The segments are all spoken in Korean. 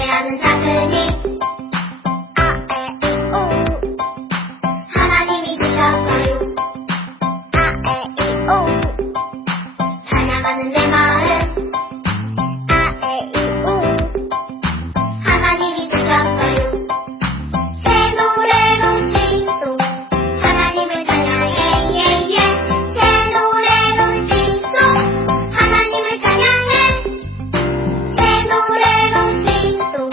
노래하는 작은이 아에이오 하나님이 주셨어요. 아에이오 찬양하는 내 마음 아에이오 하나님이 주셨어요. 새 노래로 싱송 하나님을 찬양해 예예 새 노래로 싱송 하나님을 찬양해 새 노래로 싱송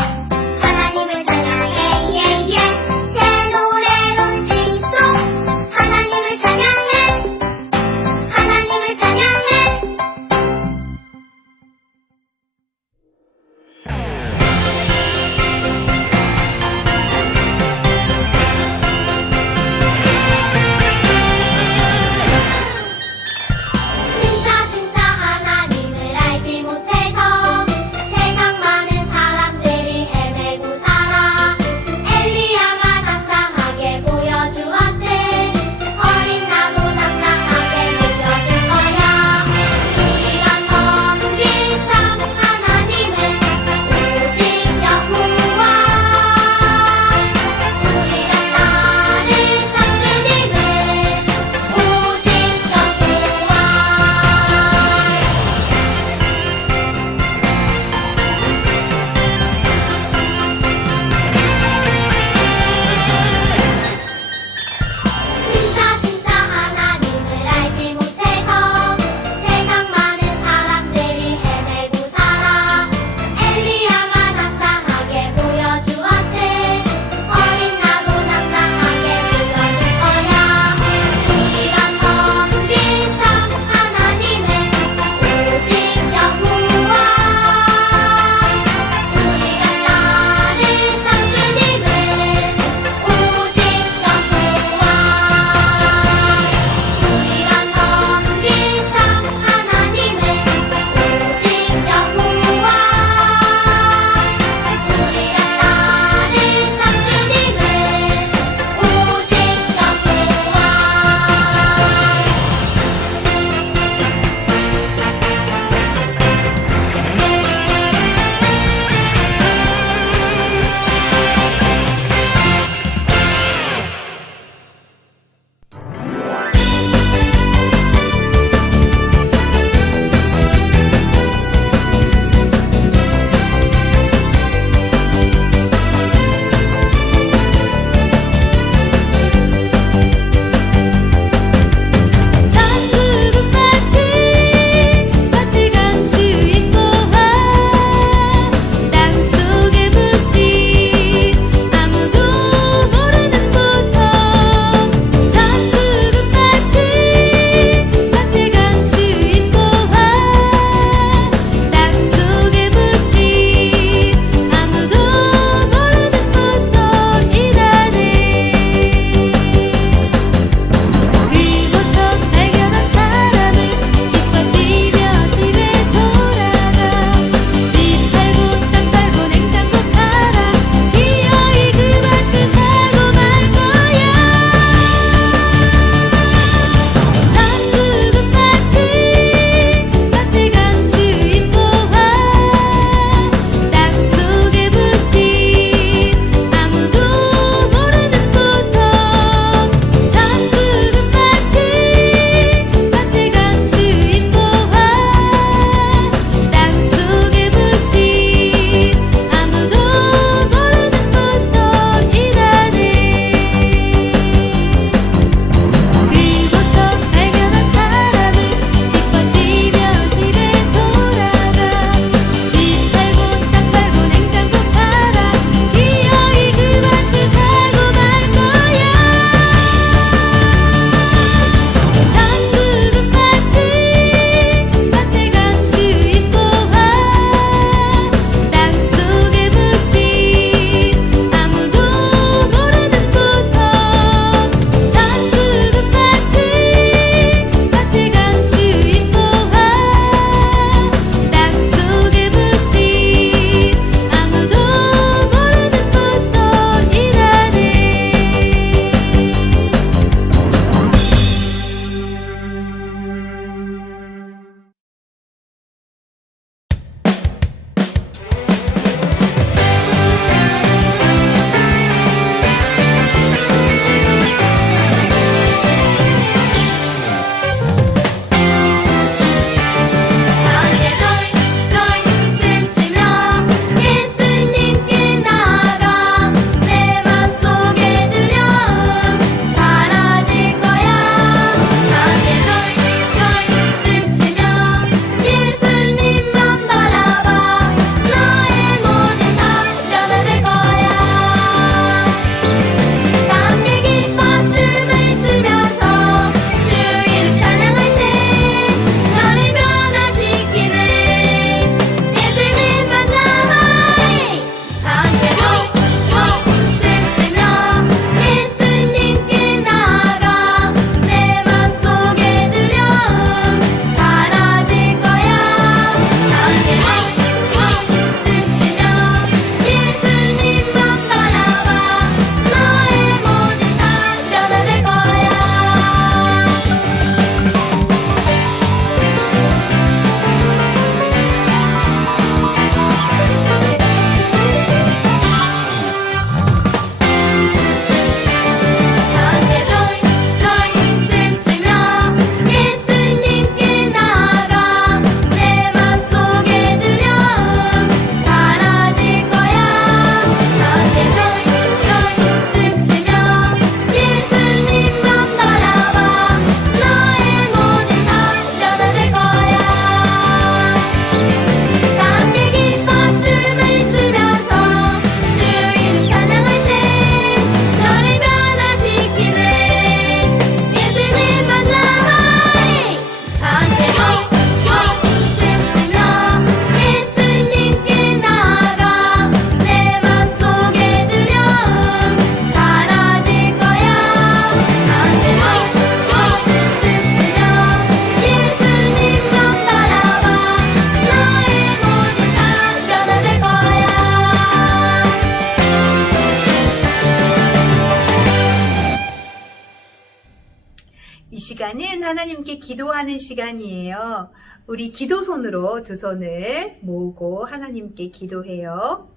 이제는 하나님께 기도하는 시간이에요. 우리 기도손으로 두 손을 모으고 하나님께 기도해요.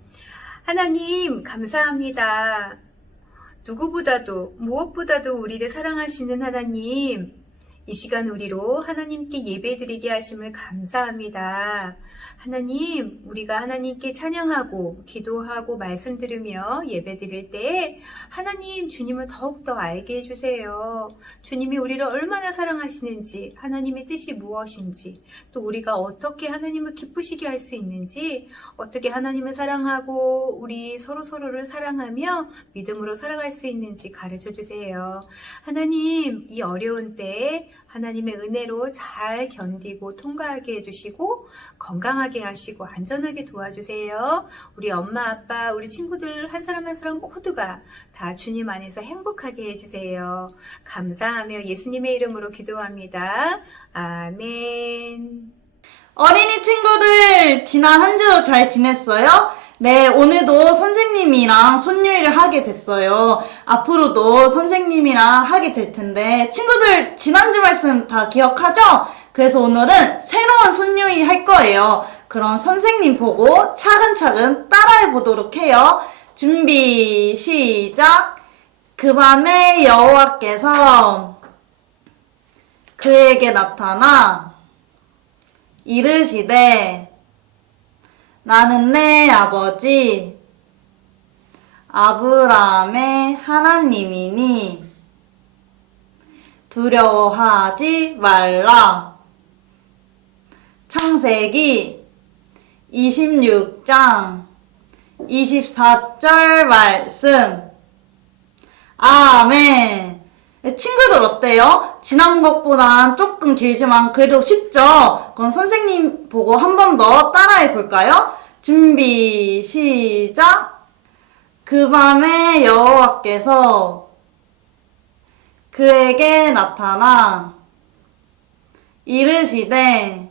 하나님, 감사합니다. 누구보다도, 무엇보다도 우리를 사랑하시는 하나님, 이 시간 우리로 하나님께 예배드리게 하심을 감사합니다. 하나님, 우리가 하나님께 찬양하고 기도하고 말씀 들으며 예배 드릴 때 하나님 주님을 더욱더 알게 해주세요. 주님이 우리를 얼마나 사랑하시는지, 하나님의 뜻이 무엇인지, 또 우리가 어떻게 하나님을 기쁘시게 할 수 있는지, 어떻게 하나님을 사랑하고 우리 서로를 사랑하며 믿음으로 살아갈 수 있는지 가르쳐 주세요. 하나님, 이 어려운 때에 하나님의 은혜로 잘 견디고 통과하게 해주시고 건강하게 하시고 안전하게 도와주세요. 우리 엄마, 아빠, 우리 친구들 한 사람 한 사람 모두가 다 주님 안에서 행복하게 해주세요. 감사하며 예수님의 이름으로 기도합니다. 아멘. 어린이 친구들, 지난 한 주 잘 지냈어요? 네, 오늘도 선생님이랑 손유일을 하게 됐어요. 앞으로도 선생님이랑 하게 될 텐데, 친구들 지난주 말씀 다 기억하죠? 그래서 오늘은 새로운 손유일 할 거예요. 그럼 선생님 보고 차근차근 따라해 보도록 해요. 준비, 시작! 그 밤에 여호와께서 그에게 나타나 이르시되 나는 내 아버지 아브라함의 하나님이니 두려워하지 말라. 창세기 26장 24절 말씀. 아멘. 친구들 어때요? 지난 것보단 조금 길지만 그래도 쉽죠? 그럼 선생님 보고 한 번 더 따라해 볼까요? 준비, 시작! 그 밤에 여호와께서 그에게 나타나 이르시되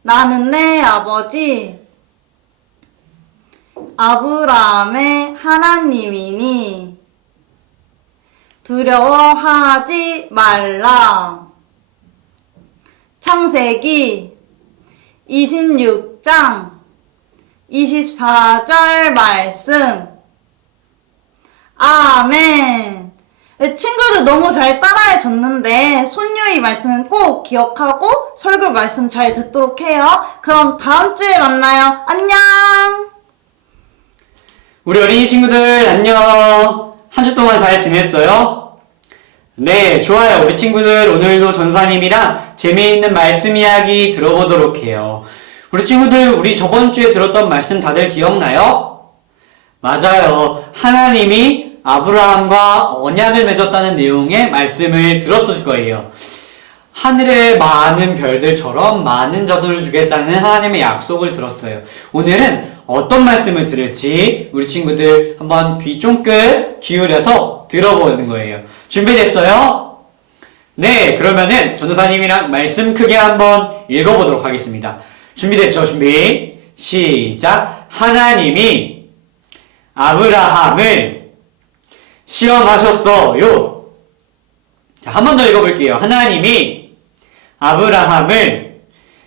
나는 내 아버지 아브라함의 하나님이니 두려워하지 말라. 창세기 26장 24절 말씀. 아멘. 친구들 너무 잘 따라해 줬는데 손유의 말씀은 꼭 기억하고 설교 말씀 잘 듣도록 해요. 그럼 다음 주에 만나요. 안녕. 우리 어린이 친구들 안녕. 한 주 동안 잘 지냈어요? 네, 좋아요. 우리 친구들 오늘도 전사님이랑 재미있는 말씀 이야기 들어보도록 해요. 우리 친구들, 우리 저번 주에 들었던 말씀 다들 기억나요? 맞아요. 하나님이 아브라함과 언약을 맺었다는 내용의 말씀을 들었을 거예요. 하늘의 많은 별들처럼 많은 자손을 주겠다는 하나님의 약속을 들었어요. 오늘은 어떤 말씀을 들을지 우리 친구들 한번 귀 쫑긋 기울여서 들어보는 거예요. 준비됐어요? 네, 그러면은 전도사님이랑 말씀 크게 한번 읽어보도록 하겠습니다. 준비됐죠? 준비 시작. 하나님이 아브라함을 시험하셨어요. 자, 한 번 더 읽어볼게요. 하나님이 아브라함을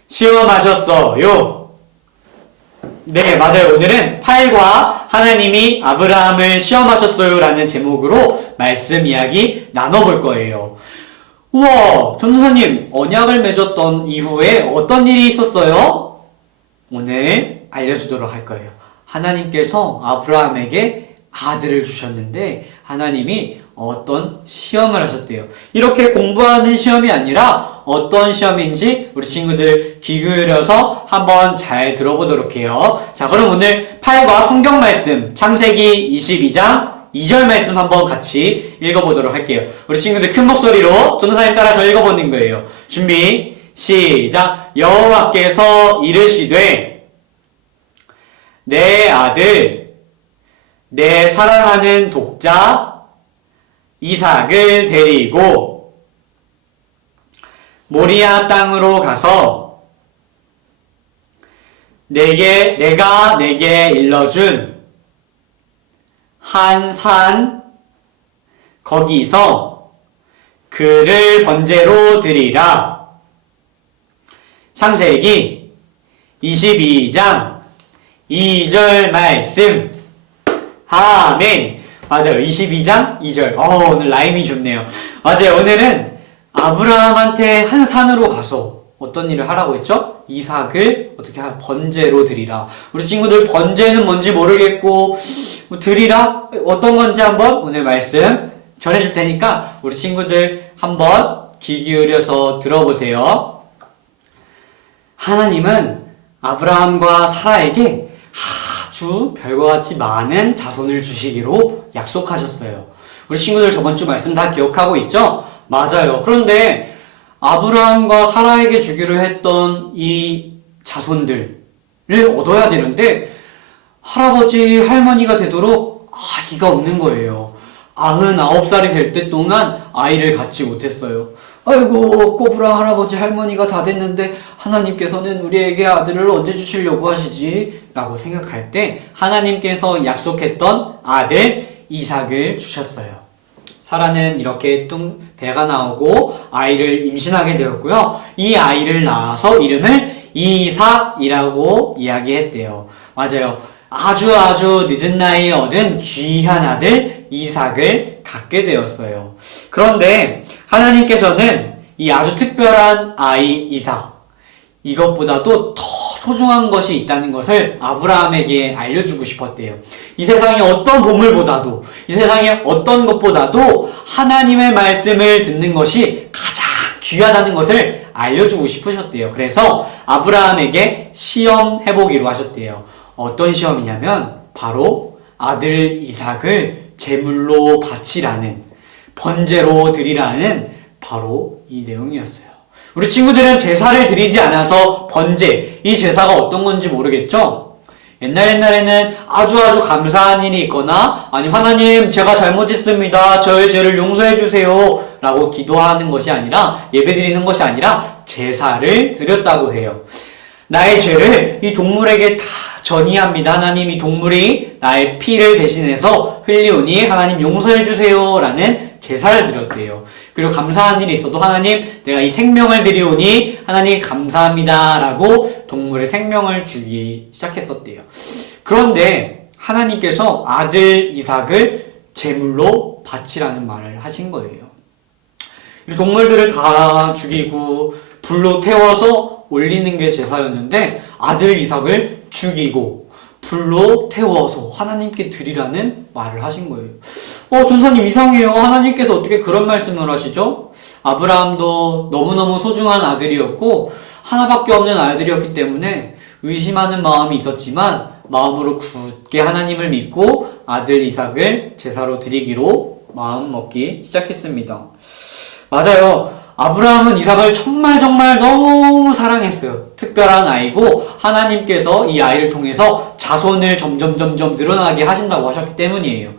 시험하셨어요. 네, 맞아요. 오늘은 8과 하나님이 아브라함을 시험하셨어요 라는 제목으로 말씀 이야기 나눠볼 거예요. 우와, 전도사님, 언약을 맺었던 이후에 어떤 일이 있었어요? 오늘 알려주도록 할 거예요. 하나님께서 아브라함에게 아들을 주셨는데 하나님이 어떤 시험을 하셨대요. 이렇게 공부하는 시험이 아니라 어떤 시험인지 우리 친구들 귀 기울여서 한번 잘 들어보도록 해요. 자, 그럼 오늘 8과 성경 말씀 창세기 22장 2절 말씀 한번 같이 읽어보도록 할게요. 우리 친구들 큰 목소리로 전도사님 따라서 읽어보는 거예요. 준비 시작. 여호와께서 이르시되 내 아들 내 사랑하는 독자 이삭을 데리고 모리아 땅으로 가서 내가 내게 일러준 한 산 거기서 그를 번제로 드리라. 창세기 22장 2절 말씀. 아멘. 맞아요. 22장 2절. 오늘 라임이 좋네요. 맞아요. 오늘은 아브라함한테 한 산으로 가서 어떤 일을 하라고 했죠? 이삭을 어떻게 번제로 드리라. 우리 친구들 번제는 뭔지 모르겠고 드리라 어떤 건지 한번 오늘 말씀 전해줄 테니까 우리 친구들 한번 귀 기울여서 들어보세요. 하나님은 아브라함과 사라에게 아주 별과 같이 많은 자손을 주시기로 약속하셨어요. 우리 친구들 저번 주 말씀 다 기억하고 있죠? 맞아요. 그런데 아브라함과 사라에게 주기로 했던 이 자손들을 얻어야 되는데 할아버지, 할머니가 되도록 아이가 없는 거예요. 99살이 될 때 동안 아이를 갖지 못했어요. 아이고, 꼬부랑 할아버지, 할머니가 다 됐는데 하나님께서는 우리에게 아들을 언제 주시려고 하시지? 라고 생각할 때 하나님께서 약속했던 아들 이삭을 주셨어요. 사라는 이렇게 배가 나오고 아이를 임신하게 되었고요. 이 아이를 낳아서 이름을 이삭이라고 이야기했대요. 맞아요. 아주 늦은 나이에 얻은 귀한 아들 이삭을 갖게 되었어요. 그런데 하나님께서는 이 아주 특별한 아이 이삭, 이것보다도 더 소중한 것이 있다는 것을 아브라함에게 알려주고 싶었대요. 이 세상의 어떤 보물보다도, 이 세상의 어떤 것보다도 하나님의 말씀을 듣는 것이 가장 귀하다는 것을 알려주고 싶으셨대요. 그래서 아브라함에게 시험해보기로 하셨대요. 어떤 시험이냐면 바로 아들 이삭을 제물로 바치라는, 번제로 드리라는 바로 이 내용이었어요. 우리 친구들은 제사를 드리지 않아서 번제, 이 제사가 어떤 건지 모르겠죠? 옛날에는 아주 감사한 일이 있거나 아니면 하나님 제가 잘못했습니다. 저의 죄를 용서해 주세요 라고 기도하는 것이 아니라, 예배 드리는 것이 아니라 제사를 드렸다고 해요. 나의 죄를 이 동물에게 다 전이합니다. 하나님, 이 동물이 나의 피를 대신해서 흘리오니 하나님 용서해 주세요 라는 제사를 드렸대요. 그리고 감사한 일이 있어도 하나님, 내가 이 생명을 드리오니 하나님 감사합니다 라고 동물의 생명을 주기 시작했었대요. 그런데 하나님께서 아들 이삭을 제물로 바치라는 말을 하신 거예요. 동물들을 다 죽이고 불로 태워서 올리는 게 제사였는데 아들 이삭을 죽이고 불로 태워서 하나님께 드리라는 말을 하신 거예요. 전사님 이상해요. 하나님께서 어떻게 그런 말씀을 하시죠? 아브라함도 너무너무 소중한 아들이었고 하나밖에 없는 아들이었기 때문에 의심하는 마음이 있었지만 마음으로 굳게 하나님을 믿고 아들 이삭을 제사로 드리기로 마음 먹기 시작했습니다. 맞아요. 아브라함은 이삭을 정말 너무 사랑했어요. 특별한 아이고 하나님께서 이 아이를 통해서 자손을 점점 늘어나게 하신다고 하셨기 때문이에요.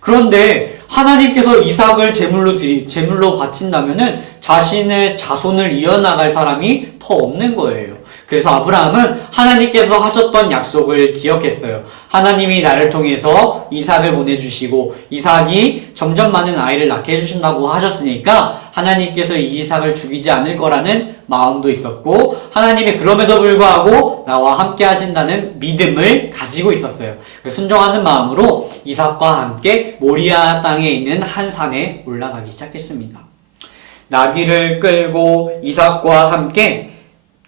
그런데 하나님께서 이삭을 제물로 바친다면은 자신의 자손을 이어나갈 사람이 더 없는 거예요. 그래서 아브라함은 하나님께서 하셨던 약속을 기억했어요. 하나님이 나를 통해서 이삭을 보내주시고 이삭이 점점 많은 아이를 낳게 해주신다고 하셨으니까 하나님께서 이 이삭을 죽이지 않을 거라는 마음도 있었고 하나님이 그럼에도 불구하고 나와 함께 하신다는 믿음을 가지고 있었어요. 순종하는 마음으로 이삭과 함께 모리아 땅에 있는 한 산에 올라가기 시작했습니다. 나귀를 끌고 이삭과 함께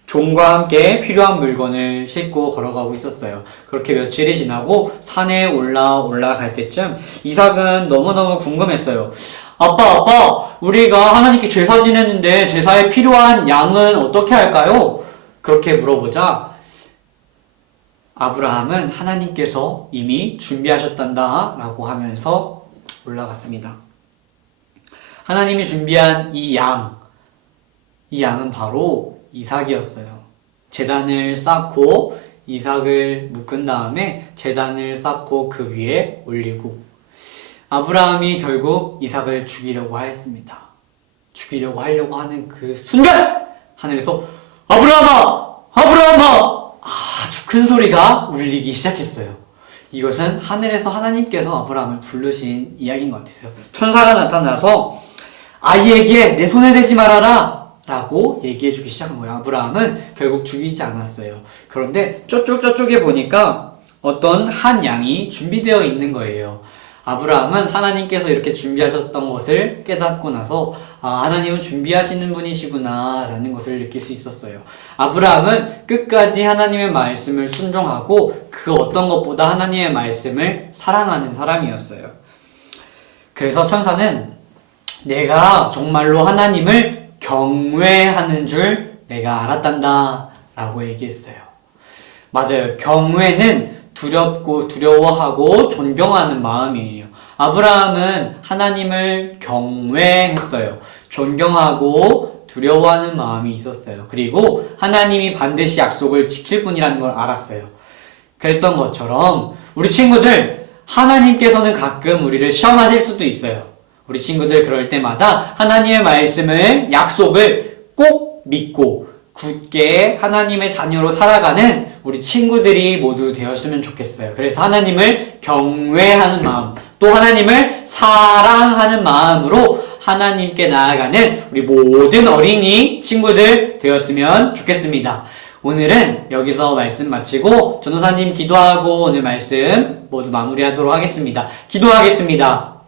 종과 함께 필요한 물건을 싣고 걸어가고 있었어요. 그렇게 며칠이 지나고 산에 올라갈 때쯤 이삭은 너무너무 궁금했어요. 아빠, 우리가 하나님께 제사 지냈는데 제사에 필요한 양은 어떻게 할까요? 그렇게 물어보자 아브라함은 하나님께서 이미 준비하셨단다 라고 하면서 올라갔습니다. 하나님이 준비한 이 양은 바로 이삭이었어요. 제단을 쌓고 이삭을 묶은 다음에 제단을 쌓고 그 위에 올리고 아브라함이 결국 이삭을 죽이려고 하였습니다. 죽이려고 하려고 하는 그 순간 하늘에서 아브라함아! 아주 큰 소리가 울리기 시작했어요. 이것은 하늘에서 하나님께서 아브라함을 부르신 이야기인 것 같았어요. 천사가 나타나서 아이에게 내 손을 대지 말아라 라고 얘기해주기 시작한 거예요. 아브라함은 결국 죽이지 않았어요. 그런데 저쪽에 보니까 어떤 한 양이 준비되어 있는 거예요. 아브라함은 하나님께서 이렇게 준비하셨던 것을 깨닫고 나서 하나님은 준비하시는 분이시구나 라는 것을 느낄 수 있었어요. 아브라함은 끝까지 하나님의 말씀을 순종하고 그 어떤 것보다 하나님의 말씀을 사랑하는 사람이었어요. 그래서 천사는 내가 정말로 하나님을 경외하는 줄 내가 알았단다 라고 얘기했어요. 맞아요. 경외는 두렵고 두려워하고 존경하는 마음이에요. 아브라함은 하나님을 경외했어요. 존경하고 두려워하는 마음이 있었어요. 그리고 하나님이 반드시 약속을 지킬 분이라는 걸 알았어요. 그랬던 것처럼 우리 친구들, 하나님께서는 가끔 우리를 시험하실 수도 있어요. 우리 친구들 그럴 때마다 하나님의 말씀을, 약속을 꼭 믿고 굳게 하나님의 자녀로 살아가는 우리 친구들이 모두 되었으면 좋겠어요. 그래서 하나님을 경외하는 마음, 또 하나님을 사랑하는 마음으로 하나님께 나아가는 우리 모든 어린이 친구들 되었으면 좋겠습니다. 오늘은 여기서 말씀 마치고 전도사님 기도하고 오늘 말씀 모두 마무리하도록 하겠습니다. 기도하겠습니다.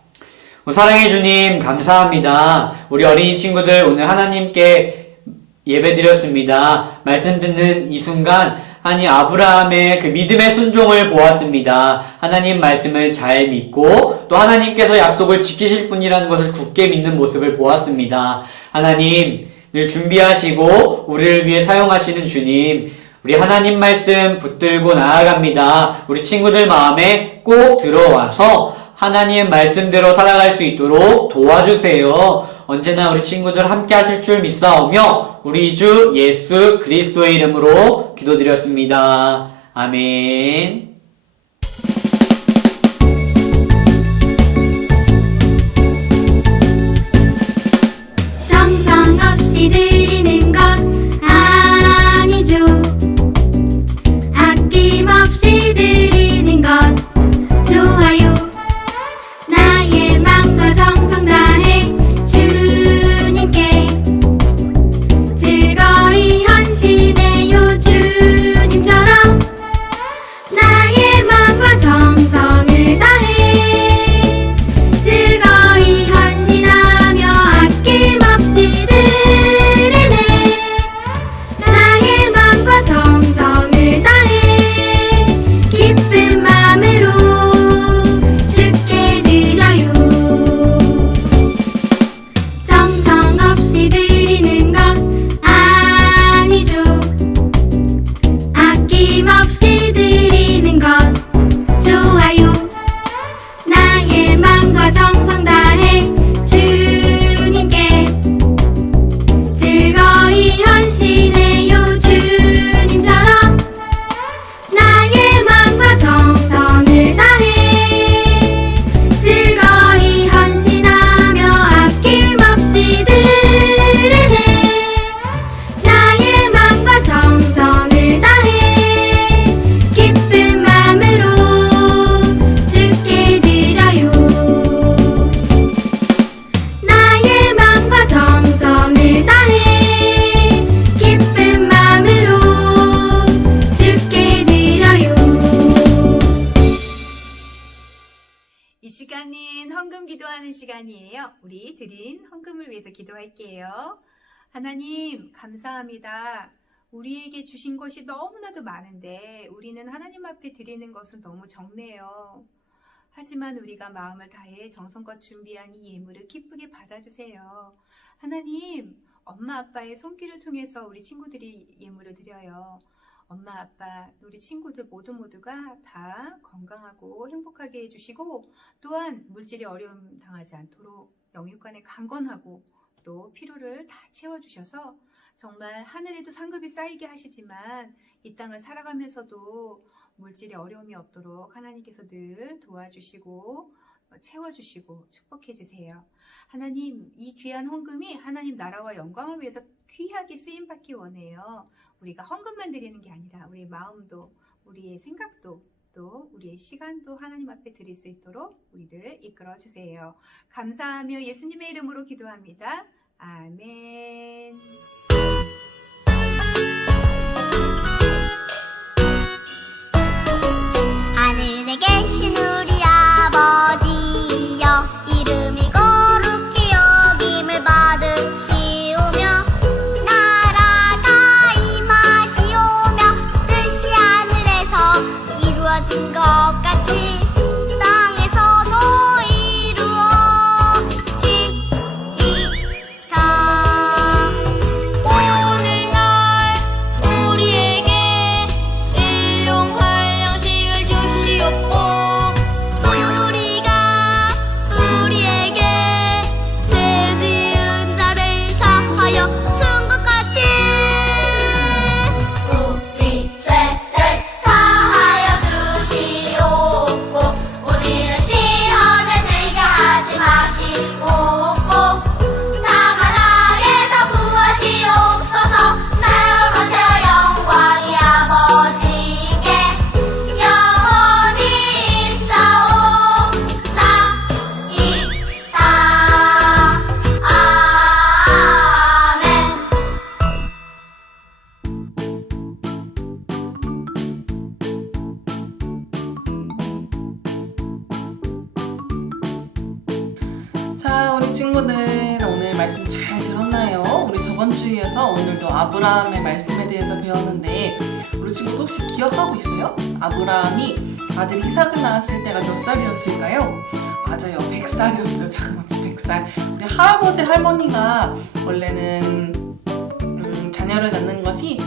사랑해 주님 감사합니다. 우리 어린이 친구들 오늘 하나님께 예배드렸습니다. 말씀 듣는 이 순간 아브라함의 그 믿음의 순종을 보았습니다. 하나님 말씀을 잘 믿고 또 하나님께서 약속을 지키실 분이라는 것을 굳게 믿는 모습을 보았습니다. 하나님 늘 준비하시고 우리를 위해 사용하시는 주님, 우리 하나님 말씀 붙들고 나아갑니다. 우리 친구들 마음에 꼭 들어와서 하나님의 말씀대로 살아갈 수 있도록 도와주세요. 언제나 우리 친구들 함께 하실 줄 믿사오며 우리 주 예수 그리스도의 이름으로 기도드렸습니다. 아멘. 정성 없이 드리는 것 아니죠. 아낌없이 드리는 것 좋아요. 나의 맘과 정성 다해 주님께 즐거이 헌신해요. 주님처럼 나의 맘과 정성을 다해 즐거이 헌신하며 아낌없이 드리네. 나의 맘과 정성을 다해 기쁜 마음으로 주께 드려요. 정성 없이 드리는 것 아니죠. 아낌없이 드리는 것 좋아요. 나의 맘과 정성 다해 주님께 즐거이 헌신해요. 주님처럼 나의 맘과 정성을 다해 즐거이 헌신하며 아낌없이 드리네. 나의 맘과 정성을 다해 기쁜 마음으로 주께 드려요. 나의 맘과 정성을 다해 기쁜 마음으로 주께 드려요. 이 시간은 헌금 기도하는 시간이에요. 우리 드린 헌금을 위해서 기도할게요. 하나님 감사합니다. 우리에게 주신 것이 너무나도 많은데 우리는 하나님 앞에 드리는 것은 너무 적네요. 하지만 우리가 마음을 다해 정성껏 준비한 이 예물을 기쁘게 받아주세요. 하나님, 엄마 아빠의 손길을 통해서 우리 친구들이 예물을 드려요. 엄마 아빠, 우리 친구들 모두가 다 건강하고 행복하게 해주시고 또한 물질의 어려움 당하지 않도록 영육간에 강건하고 또 필요를 다 채워주셔서 정말 하늘에도 상급이 쌓이게 하시지만 이 땅을 살아가면서도 물질의 어려움이 없도록 하나님께서 늘 도와주시고 채워주시고 축복해주세요. 하나님, 이 귀한 헌금이 하나님 나라와 영광을 위해서 귀하게 쓰임받기 원해요. 우리가 헌금만 드리는 게 아니라 우리의 마음도 우리의 생각도 또 우리의 시간도 하나님 앞에 드릴 수 있도록 우리를 이끌어 주세요. 감사하며 예수님의 이름으로 기도합니다. 아멘. 하늘에 계신 우리 아버지여 이름이 거룩히 여김을 받으시오며 나라가 임하시오며 뜻이 하늘에서 이루어진 것 같이 땅에서도 이루어지이다. 오늘날 우리에게 일용할 양식을 주시옵고 우리가 우리에게 죄 지은 자를 사하여 준 것 같이 우리 죄를 사하여 주시옵고 우리를 시험에 들게 하지 마시옵고 다만 악에서 구하시옵소서. 나라와 권세와 영광이 아버지께 영원히 있사옵나이다. 아멘. 자, 우리 친구들 오늘 말씀 잘 들었나요? 우리 저번 주에서 오늘도 아브라함의 말씀에 대해서 배웠는데 우리 친구 혹시 기억하고 있어요? 아브라함이 아들 이삭을 낳았을 때가 몇 살이었을까요? 맞아요, 100살이었어요. 자그마치 100살. 우리 할아버지 할머니가 원래는 자녀를 낳는 것이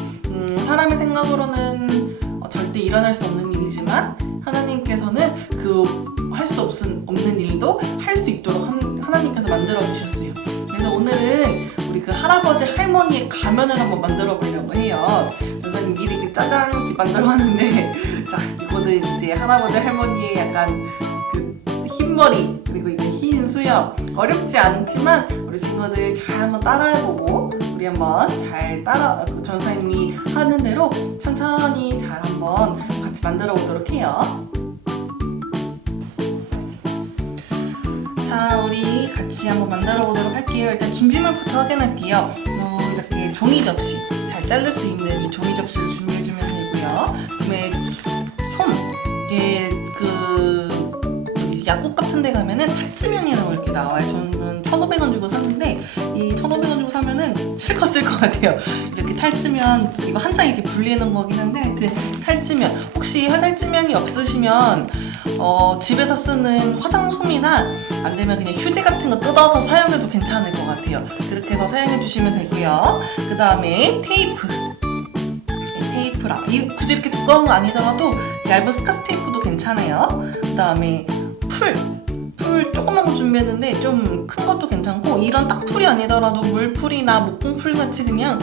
사람의 생각으로는 절대 일어날 수 없는 일이지만 하나님께서는 그 할 수 없는 일도 할 수 있도록 하나님께서 만들어 주셨어요. 그래서 오늘은 우리 그 할아버지 할머니의 가면을 한번 만들어 보려고 해요. 선생님 미리 이렇게 짜잔 이렇게 만들어 왔는데 자, 이거는 이제 할아버지 할머니의 약간 그 흰머리 그리고 이게 흰 수염 어렵지 않지만 우리 친구들 잘 한번 따라해보고 우리 한번 잘 전사님이 하는 대로 천천히 잘 한번 같이 만들어 보도록 해요. 자, 우리 같이 한번 만들어 보도록 할게요. 일단 준비물부터 확인할게요. 이렇게 종이 접시, 잘 자를 수 있는 이 종이 접시를 준비해주면 되고요. 그다음에 이게 약국 같은 데 가면은 탈지면이라고 이렇게 나와요. 저는 1,500원 주고 샀는데 이 1,500원 주고 사면은 실컷 쓸 것 같아요. 이렇게 탈지면 이거 한 장 이렇게 분리해 놓은 거긴 한데 그 탈지면 혹시 탈지면이 없으시면 집에서 쓰는 화장솜이나 안 되면 그냥 휴지 같은 거 뜯어서 사용해도 괜찮을 것 같아요. 그렇게 해서 사용해 주시면 되고요. 그 다음에 테이프랑 굳이 이렇게 두꺼운 거 아니더라도 얇은 스카치 테이프도 괜찮아요. 그 다음에 풀 조그만 거 준비했는데 좀 큰 것도 괜찮고 이런 딱 풀이 아니더라도 물풀이나 목공풀 같이 그냥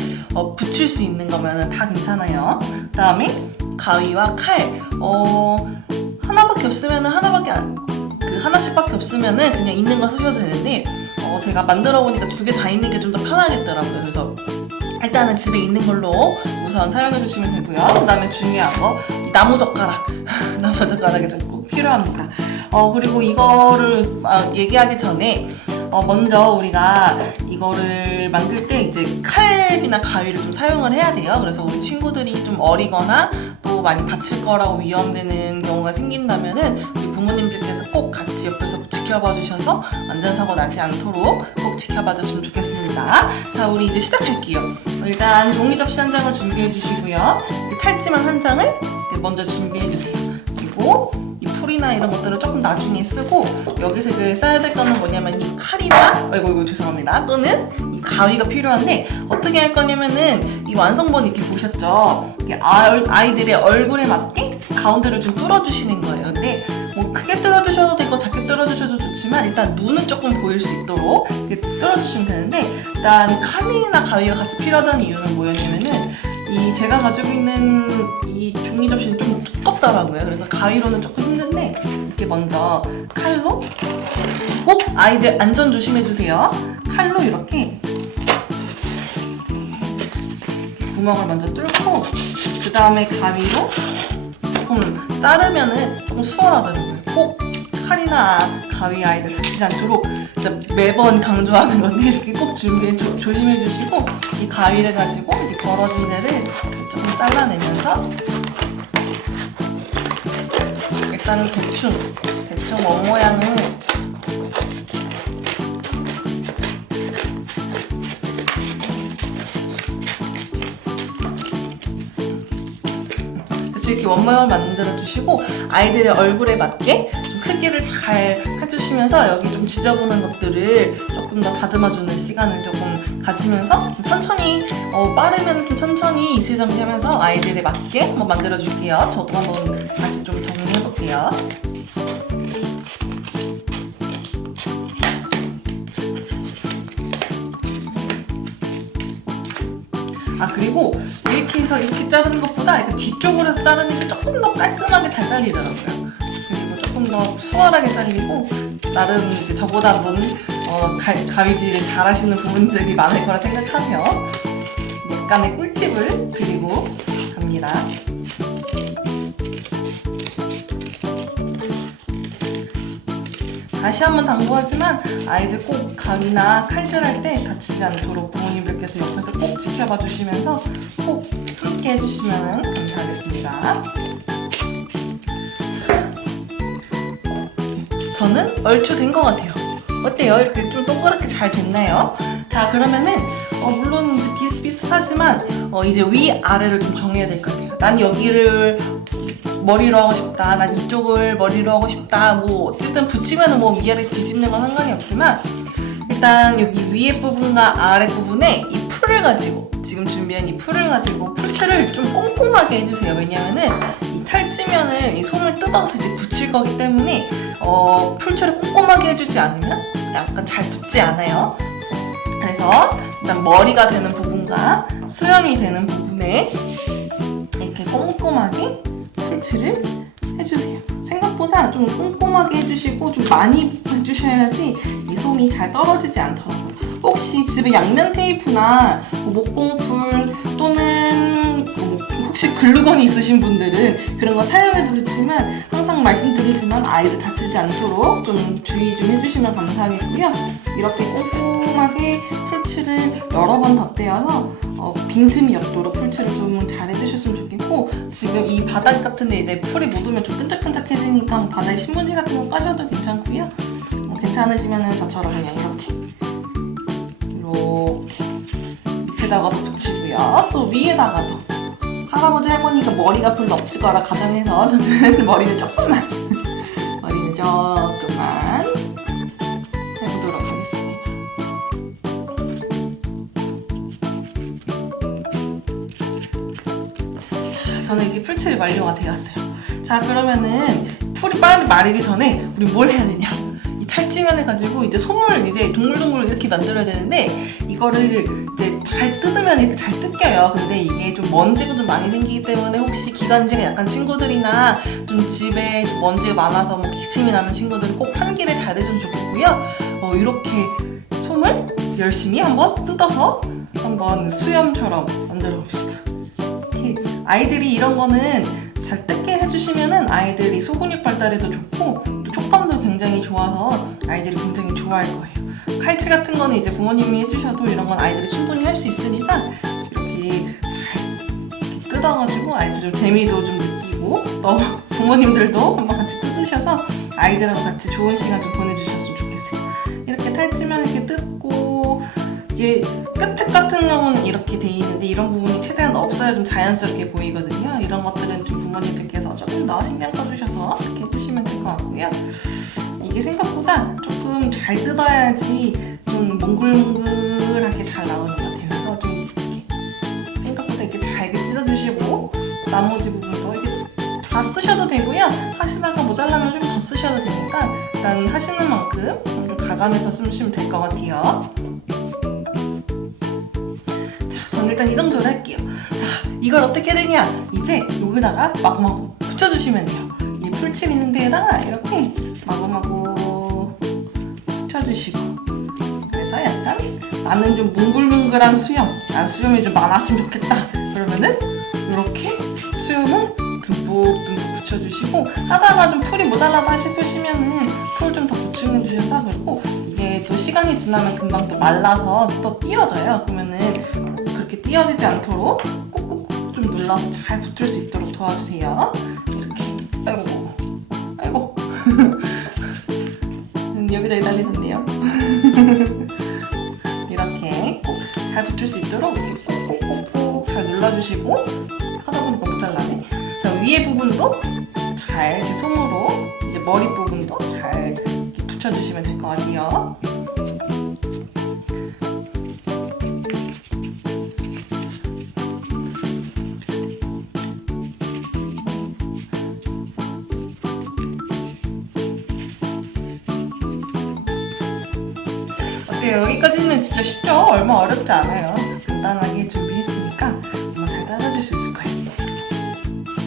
붙일 수 있는 거면 다 괜찮아요. 그 다음에 가위와 칼 하나밖에 없으면은 하나씩밖에 없으면은 그냥 있는 거 쓰셔도 되는데 제가 만들어 보니까 2개 다 있는 게 좀 더 편하겠더라고요. 그래서 일단은 집에 있는 걸로 우선 사용해 주시면 되고요. 그 다음에 중요한 거 나무젓가락 나무젓가락이 좀 꼭 필요합니다. 그리고 이거를 얘기하기 전에 먼저 우리가 이거를 만들 때 이제 칼이나 가위를 좀 사용을 해야 돼요. 그래서 우리 친구들이 좀 어리거나 또 많이 다칠 거라고 위험되는 경우가 생긴다면은 우리 부모님들께서 꼭 같이 옆에서 지켜봐 주셔서 안전사고 나지 않도록 꼭 지켜봐 주시면 좋겠습니다. 자, 우리 이제 시작할게요. 일단 종이 접시 한 장을 준비해 주시고요. 탈지만 한 장을 먼저 준비해 주세요. 그리고 이 풀이나 이런 것들을 조금 나중에 쓰고 여기서 이제 써야 될 거는 뭐냐면 이 칼이나 이거 죄송합니다. 또는 이 가위가 필요한데 어떻게 할 거냐면은 이 완성본 이렇게 보셨죠? 이렇게 아이들의 얼굴에 맞게 가운데를 좀 뚫어주시는 거예요. 근데 뭐 크게 뚫어주셔도 되고 작게 뚫어주셔도 좋지만 일단 눈은 조금 보일 수 있도록 이렇게 뚫어주시면 되는데 일단 칼이나 가위가 같이 필요하다는 이유는 뭐였냐면은 이 제가 가지고 있는 이 종이 접시는 좀 두껍더라고요. 그래서 가위로는 조금 힘든데 이렇게 먼저 칼로 꼭 아이들 안전 조심해주세요. 칼로 이렇게 구멍을 먼저 뚫고 그 다음에 가위로 조금 자르면은 조금 수월하더라고요. 꼭 칼이나 가위 아이들 다치지 않도록 진짜 매번 강조하는 건데 이렇게 꼭 조심해 주시고 이 가위를 가지고 이렇게 벌어진 데를 조금 잘라내면서 일단은 대충 원 모양을 이렇게 원모양을 만들어 주시고 아이들의 얼굴에 맞게 좀 크기를 잘 해주시면서 여기 좀 지저분한 것들을 조금 더 다듬어주는 시간을 조금 가지면서 좀 천천히 빠르면 좀 천천히 이치정리하면서 아이들에 맞게 한번 만들어 줄게요. 저도 한번 다시 좀 정리해 볼게요. 그리고 이렇게 해서 이렇게 자르는 것보다 이렇게 뒤쪽으로 해서 자르는 게 조금 더 깔끔하게 잘 잘리더라고요. 그리고 조금 더 수월하게 잘리고 나름 이제 저보다 가위질을 잘 하시는 부분들이 많을 거라 생각하며 약간의 꿀팁을 드리고 갑니다. 다시 한번 당부하지만 아이들 꼭 가위나 칼질할 때 다치지 않도록 부모님들께서 옆에서 꼭 지켜봐 주시면서 꼭 함께 해주시면 감사하겠습니다. 저는 얼추 된 것 같아요. 어때요? 이렇게 좀 동그랗게 잘 됐나요? 자, 그러면은 물론 비슷비슷하지만 이제 위아래를 좀 정해야 될 것 같아요. 난 여기를 머리로 하고 싶다, 난 이쪽을 머리로 하고 싶다, 뭐 어쨌든 붙이면 뭐 위아래 뒤집는 건 상관이 없지만 일단 여기 위에 부분과 아래 부분에 이 풀을 가지고 지금 준비한 이 풀을 가지고 풀칠을 좀 꼼꼼하게 해주세요. 왜냐면은 이 탈지면을 이 솜을 뜯어서 이제 붙일 거기 때문에 풀칠을 꼼꼼하게 해주지 않으면 약간 잘 붙지 않아요. 그래서 일단 머리가 되는 부분과 수염이 되는 부분에 이렇게 꼼꼼하게 풀칠을 해주세요. 생각보다 좀 꼼꼼하게 해주시고 좀 많이 해주셔야지 이 솜이 잘 떨어지지 않더라고요. 혹시 집에 양면 테이프나 목공풀 또는 혹시 글루건이 있으신 분들은 그런 거 사용해도 좋지만 항상 말씀드리지만 아이들 다치지 않도록 좀 주의 좀 해주시면 감사하겠고요. 이렇게 꼼꼼하게 풀칠을 여러 번 덧대어서 빈틈이 없도록 풀칠을 좀 잘 해주셨으면 좋겠고 지금 이 바닥 같은 데 이제 풀이 묻으면 좀 끈적끈적해지니까 바닥에 신문지 같은 거 까셔도 괜찮고요. 괜찮으시면은 저처럼 그냥 이렇게 밑에다가도 붙이고요. 또 위에다가도 할아버지 할머니가 머리가 별로 없을 거라 가정해서 저는 머리는 조금만 해보도록 하겠습니다. 자, 저는 이게 풀칠이 완료가 되었어요. 자, 그러면은 풀이 빨리 마르기 전에 우리 뭘 해야 되냐? 이 탈지면을 가지고 이제 솜을 이제 동글동글 이렇게 만들어야 되는데 이거를 이제 잘 뜯으면 이렇게 잘 뜯겨요. 근데 이게 좀 먼지가 좀 많이 생기기 때문에 혹시 기관지가 약한 친구들이나 좀 집에 좀 먼지가 많아서 뭐 기침이 나는 친구들은 꼭 환기를 잘 해주면 좋겠고요. 이렇게 솜을 열심히 한번 뜯어서 한번 수염처럼 만들어 봅시다. 이렇게 아이들이 이런 거는 잘 뜯게 해주시면은 아이들이 소근육 발달에도 좋고 또 촉감도 굉장히 좋아서 아이들이 굉장히 좋아할 거예요. 칼질 같은 거는 이제 부모님이 해주셔도 이런 건 아이들이 충분히 할 수 있으니까 이렇게 잘 뜯어가지고 아이들 좀 재미도 좀 느끼고 또 부모님들도 한번 같이 뜯으셔서 아이들하고 같이 좋은 시간 좀 보내주셨으면 좋겠어요. 이렇게 탈지면 이렇게 뜯고 이게 끝에 같은 경우는 이렇게 돼 있는데 이런 부분이 최대한 없어야 좀 자연스럽게 보이거든요. 이런 것들은 좀 부모님들께서 조금 더 신경 써주셔서 이렇게 해주시면 될 것 같고요. 이게 생각보다 조금 잘 뜯어야지 좀 몽글몽글하게 잘 나오는 것 같아요. 그래서 좀 이렇게 생각보다 이렇게 잘게 찢어주시고 나머지 부분도 이렇게 다 쓰셔도 되고요. 하시다가 모자라면 좀 더 쓰셔도 되니까 일단 하시는 만큼 좀 가감해서 쓰시면 될 것 같아요. 자, 저는 일단 이 정도로 할게요. 자, 이걸 어떻게 되냐? 이제 여기다가 마구마구 붙여주시면 돼요. 이 풀칠 있는 데에다가 이렇게 마구마구 붙여주시고 그래서 약간 나는 좀 뭉글뭉글한 수염 난 수염이 좀 많았으면 좋겠다 그러면은 이렇게 수염을 듬뿍듬뿍 붙여주시고 하다가 좀 풀이 모자라다 싶으시면은 풀 좀 더 보충해주셔서 그리고 이게 또 시간이 지나면 금방 또 말라서 또 띄어져요. 그러면은 그렇게 띄어지지 않도록 꾹꾹꾹 좀 눌러서 잘 붙을 수 있도록 도와주세요. 이렇게. 아이고. 여기저기 난리났네요. 이렇게 꼭 잘 붙을 수 있도록 이렇게 꾹꾹꾹꾹 잘 눌러주시고 하다 보니까 모자라네. 자, 위에 부분도 잘 이렇게 솜으로 이제 머리 부분도 잘 이렇게 붙여주시면 될 것 같아요. 어때요? 여기까지는 진짜 쉽죠? 얼마 어렵지 않아요. 간단하게 준비했으니까 아마 잘 따라줄 수 있을 거예요.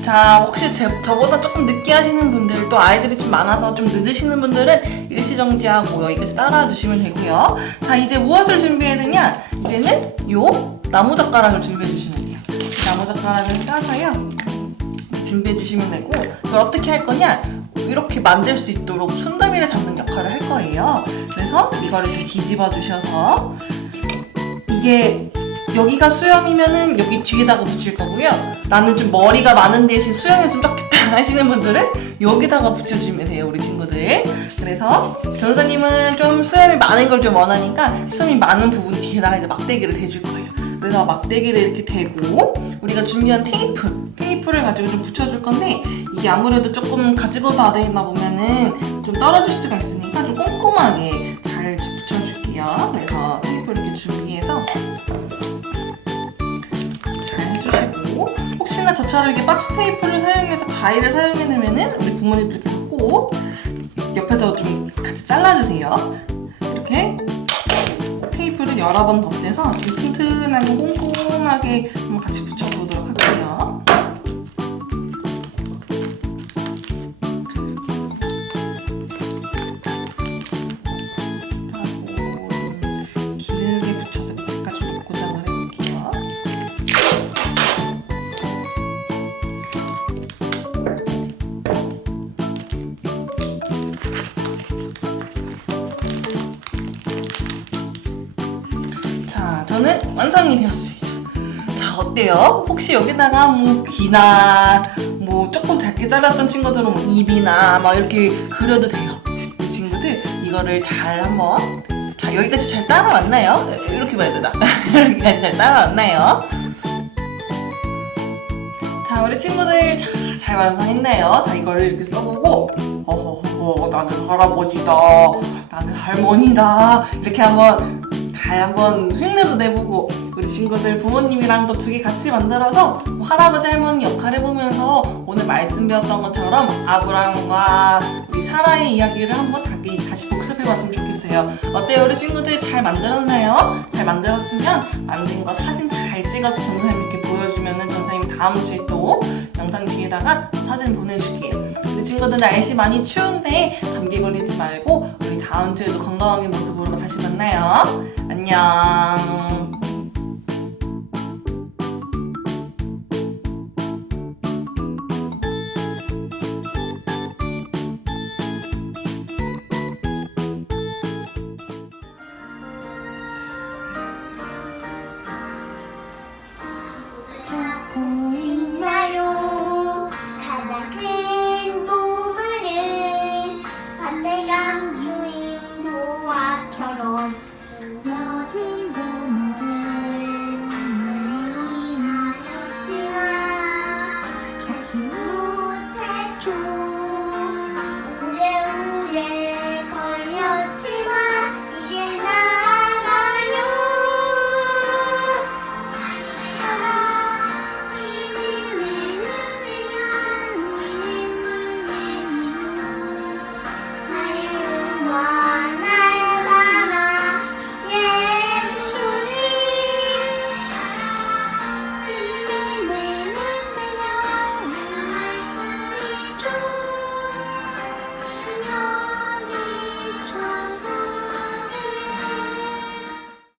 자, 혹시 저보다 조금 늦게 하시는 분들, 또 아이들이 좀 많아서 좀 늦으시는 분들은 일시정지하고 여기까지 따라와 주시면 되고요. 자, 이제 무엇을 준비해야 되냐? 이제는 요 나무젓가락을 준비해 주시면 돼요. 나무젓가락을 따서요. 준비해 주시면 되고, 이걸 어떻게 할 거냐? 이렇게 만들 수 있도록 손잡이를 잡는 역할을 할 거예요. 그래서 이거를 이렇게 뒤집어 주셔서 이게 여기가 수염이면은 여기 뒤에다가 붙일 거고요. 나는 좀 머리가 많은 대신 수염이 좀 적겠다 하시는 분들은 여기다가 붙여주시면 돼요, 우리 친구들. 그래서 전사님은 좀 수염이 많은 걸 좀 원하니까 수염이 많은 부분 뒤에다가 이제 막대기를 대줄 거예요. 그래서 막대기를 이렇게 대고 우리가 준비한 테이프를 가지고 좀 붙여줄 건데 이게 아무래도 조금 가지고 다니다 보면은 좀 떨어질 수가 있으니까 좀 꼼꼼하게 잘 붙여줄게요. 그래서 테이프를 이렇게 준비해서 잘 해주시고 혹시나 저처럼 이렇게 박스 테이프를 사용해서 가위를 사용해놓으면은 우리 부모님들께서 꼭 옆에서 좀 같이 잘라주세요. 이렇게 테이프를 여러 번 덧대서 좀 튼튼하고 꼼꼼하게 한번 같이 붙여보도록 할게요. 길게 붙여서 끝까지 고정을 해볼게요. 자, 저는 완성이 되었습니다. 자, 어때요? 혹시 여기다가 뭐 귀나 뭐 조금 작게 잘랐던 친구들은 뭐 입이나 막 이렇게 그려도 돼요. 이 친구들 이거를 잘 한번 자, 여기까지 잘 따라왔나요? 이렇게 봐야 되나? 여기까지 잘 따라왔나요? 자, 우리 친구들 잘 완성했나요? 자, 이거를 이렇게 써보고 어허허 나는 할아버지다, 나는 할머니다 이렇게 한번 잘 한번 흉내도 내보고 우리 친구들 부모님이랑도 두 개 같이 만들어서 뭐 할아버지 할머니 역할 해보면서 오늘 말씀 배웠던 것처럼 아브라함과 우리 사라의 이야기를 한번 다시 복습해봤으면 좋겠어요. 어때요, 우리 친구들 잘 만들었나요? 잘 만들었으면 만든 거 사진 잘 찍어서 전사님께 보여주면은 전사님이 다음 주에 또 영상 뒤에다가 사진 보내줄게요. 우리 친구들 날씨 많이 추운데 감기 걸리지 말고 우리 다음 주에도 건강한 모습으로 다시 만나요. 안녕.